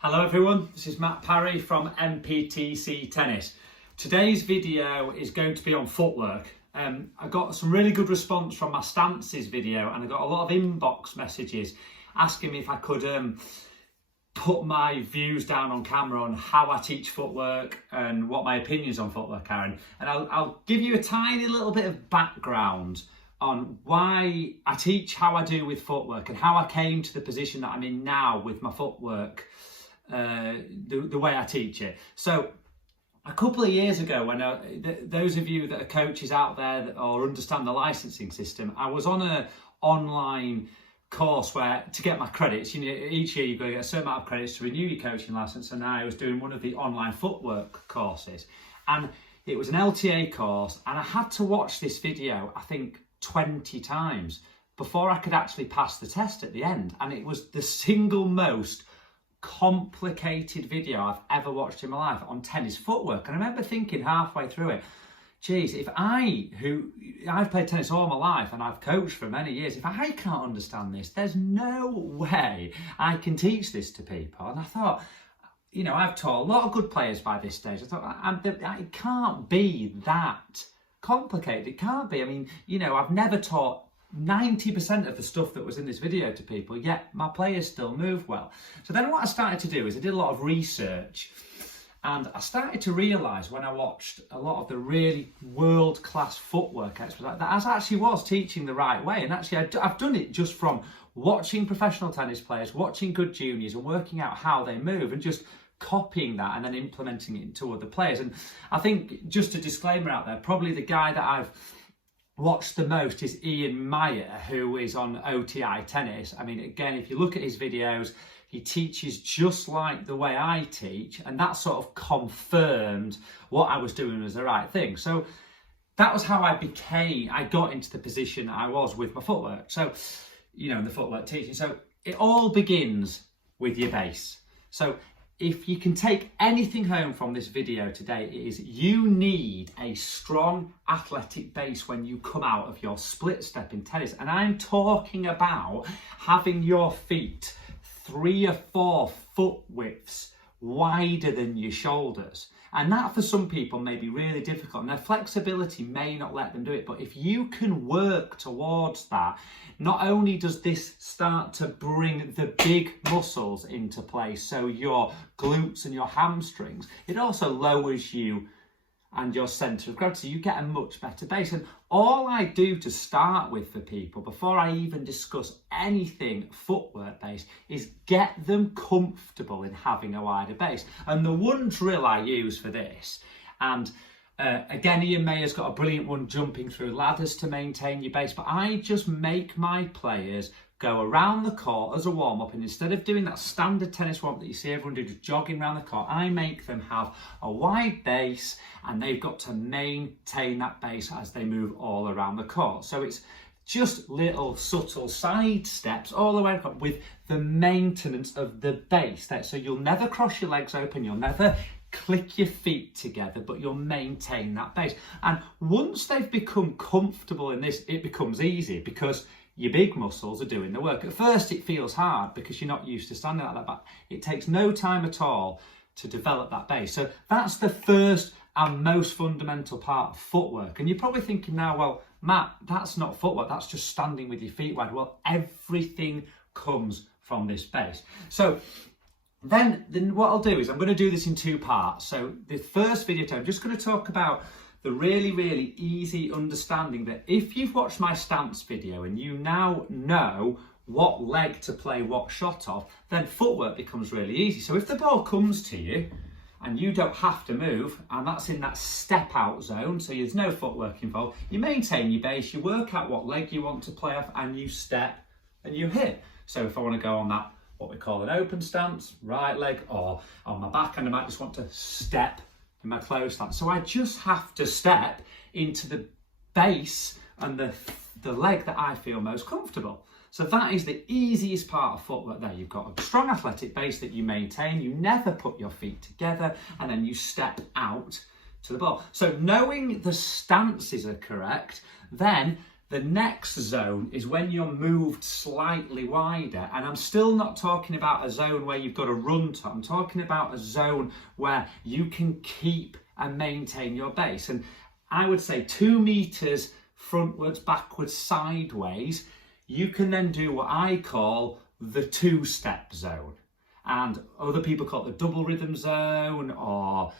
Hello everyone, this is Matt Parry from MPTC Tennis. Today's video is going to be on footwork. I got some really good response from my stances video, and I got a lot of inbox messages asking me if I could put my views down on camera on how I teach footwork and what my opinions on footwork are. And I'll give you a tiny little bit of background on why I teach how I do with footwork and how I came to the position that I'm in now with my footwork, the way I teach it. So a couple of years ago, when those of you that are coaches out there or understand the licensing system, I was on an online course where to get my credits, each year you've got to get a certain amount of credits to renew your coaching license, and I was doing one of the online footwork courses, and it was an LTA course, and I had to watch this video I think 20 times before I could actually pass the test at the end. And it was the single most complicated video I've ever watched in my life on tennis footwork. And I remember thinking halfway through it, geez, if I've played tennis all my life and I've coached for many years, if I can't understand this, there's no way I can teach this to people. And I thought, I've taught a lot of good players by this stage. I thought, it can't be that complicated. It can't be. I mean, I've never taught 90% of the stuff that was in this video to people, yet my players still move well. So then what I started to do is I did a lot of research, and I started to realise when I watched a lot of the really world-class footwork experts that I actually was teaching the right way. And actually I've done it just from watching professional tennis players, watching good juniors and working out how they move and just copying that and then implementing it into other players. And I think, just a disclaimer out there, probably the guy that I've watched the most is Ian Meyer, who is on OTI Tennis. I mean, again, if you look at his videos, he teaches just like the way I teach, and that sort of confirmed what I was doing was the right thing. So that was how I got into the position I was with my footwork. So, the footwork teaching. So it all begins with your base. So if you can take anything home from this video today, it is you need a strong athletic base when you come out of your split step in tennis. And I'm talking about having your feet 3 or 4 foot widths wider than your shoulders. And that for some people may be really difficult, and their flexibility may not let them do it. But if you can work towards that, not only does this start to bring the big muscles into place, so your glutes and your hamstrings, it also lowers you and your centre of gravity. You get a much better base. And all I do to start with for people, before I even discuss anything footwork based, is get them comfortable in having a wider base. And the one drill I use for this, and again, Ian Mayer's got a brilliant one, jumping through ladders to maintain your base, but I just make my players go around the court as a warm-up, and instead of doing that standard tennis warm-up that you see everyone do, just jogging around the court, I make them have a wide base, and they've got to maintain that base as they move all around the court. So it's just little subtle side steps all the way across with the maintenance of the base. So you'll never cross your legs open, you'll never click your feet together, but you'll maintain that base. And once they've become comfortable in this, it becomes easy because your big muscles are doing the work. At first it feels hard because you're not used to standing like that, but it takes no time at all to develop that base. So that's the first and most fundamental part of footwork. And you're probably thinking now, well, Matt, that's not footwork, that's just standing with your feet wide. Well, everything comes from this base. So then what I'll do is I'm going to do this in 2 parts. So the first video, I'm just going to talk about the really, really easy understanding that if you've watched my stance video and you now know what leg to play what shot off, then footwork becomes really easy. So if the ball comes to you and you don't have to move, and that's in that step out zone, so there's no footwork involved, you maintain your base, you work out what leg you want to play off, and you step and you hit. So if I want to go on that, what we call an open stance, right leg, or on my backhand, I might just want to step in my closed stance. So I just have to step into the base and the leg that I feel most comfortable. So that is the easiest part of footwork there. You've got a strong athletic base that you maintain, you never put your feet together, and then you step out to the ball. So knowing the stances are correct, then The next zone is when you're moved slightly wider, and I'm still not talking about a zone where you've got to run to. I'm talking about a zone where you can keep and maintain your base. And I would say 2 meters frontwards, backwards, sideways. You can then do what I call the 2-step zone. And other people call it the double rhythm zone or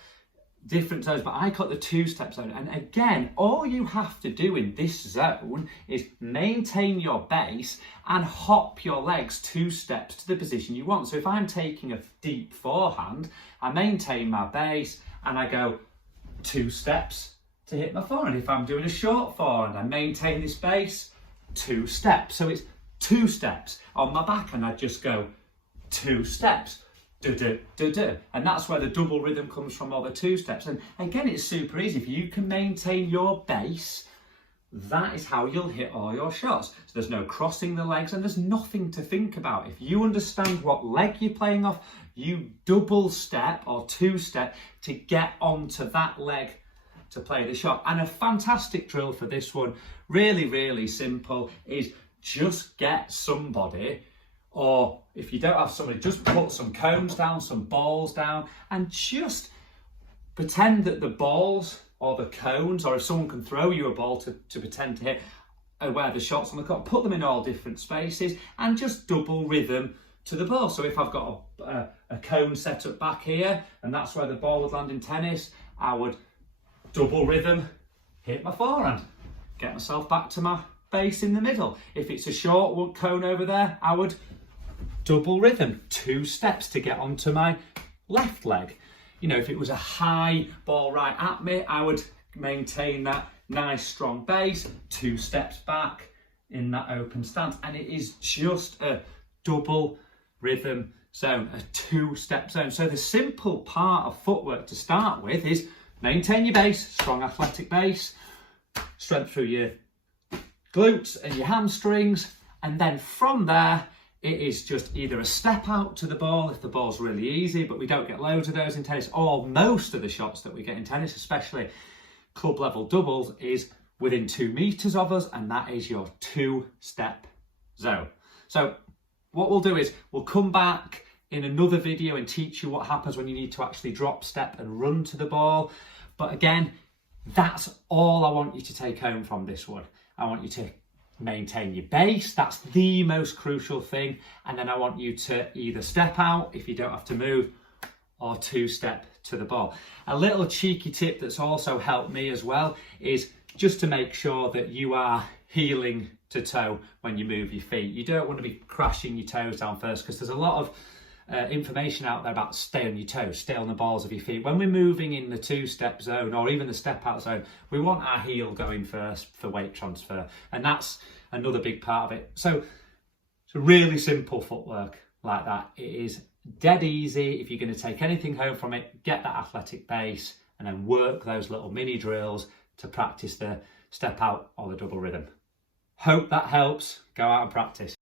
different zones, but I call it the 2-step zone. And again, all you have to do in this zone is maintain your base and hop your legs 2 steps to the position you want. So if I'm taking a deep forehand, I maintain my base and I go 2 steps to hit my forehand. If I'm doing a short forehand, I maintain this base 2 steps. So it's 2 steps on my backhand. I just go 2 steps. And that's where the double rhythm comes from, or the 2 steps. And again, it's super easy. If you can maintain your base, that is how you'll hit all your shots. So there's no crossing the legs and there's nothing to think about. If you understand what leg you're playing off, you double step or 2 step to get onto that leg to play the shot. And a fantastic drill for this one, really, really simple, is just get somebody, or if you don't have somebody, just put some cones down, some balls down, and just pretend that the balls or the cones, or if someone can throw you a ball to pretend to hit where the shot's on the court, put them in all different spaces and just double rhythm to the ball. So if I've got a cone set up back here, and that's where the ball would land in tennis, I would double rhythm, hit my forehand, get myself back to my base in the middle. If it's a short cone over there, I would double rhythm, 2 steps to get onto my left leg. You know, if it was a high ball right at me, I would maintain that nice strong base, 2 steps back in that open stance. And it is just a double rhythm zone, a 2-step zone. So the simple part of footwork to start with is maintain your base, strong athletic base, strength through your glutes and your hamstrings. And then from there, it is just either a step out to the ball if the ball's really easy, but we don't get loads of those in tennis, or most of the shots that we get in tennis, especially club level doubles, is within 2 meters of us, and that is your 2-step zone. So what we'll do is we'll come back in another video and teach you what happens when you need to actually drop step and run to the ball. But again, that's all I want you to take home from this one. I want you to maintain your base, that's the most crucial thing, and then I want you to either step out if you don't have to move, or 2-step to the ball. A little cheeky tip that's also helped me as well is just to make sure that you are heeling to toe when you move your feet. You don't want to be crashing your toes down first, because there's a lot of information out there about stay on your toes, stay on the balls of your feet. When we're moving in the 2-step zone or even the step out zone, we want our heel going first for weight transfer, and that's another big part of it. So it's a really simple footwork like that. It is dead easy. If you're going to take anything home from it, get that athletic base and then work those little mini drills to practice the step out or the double rhythm. Hope that helps. Go out and practice.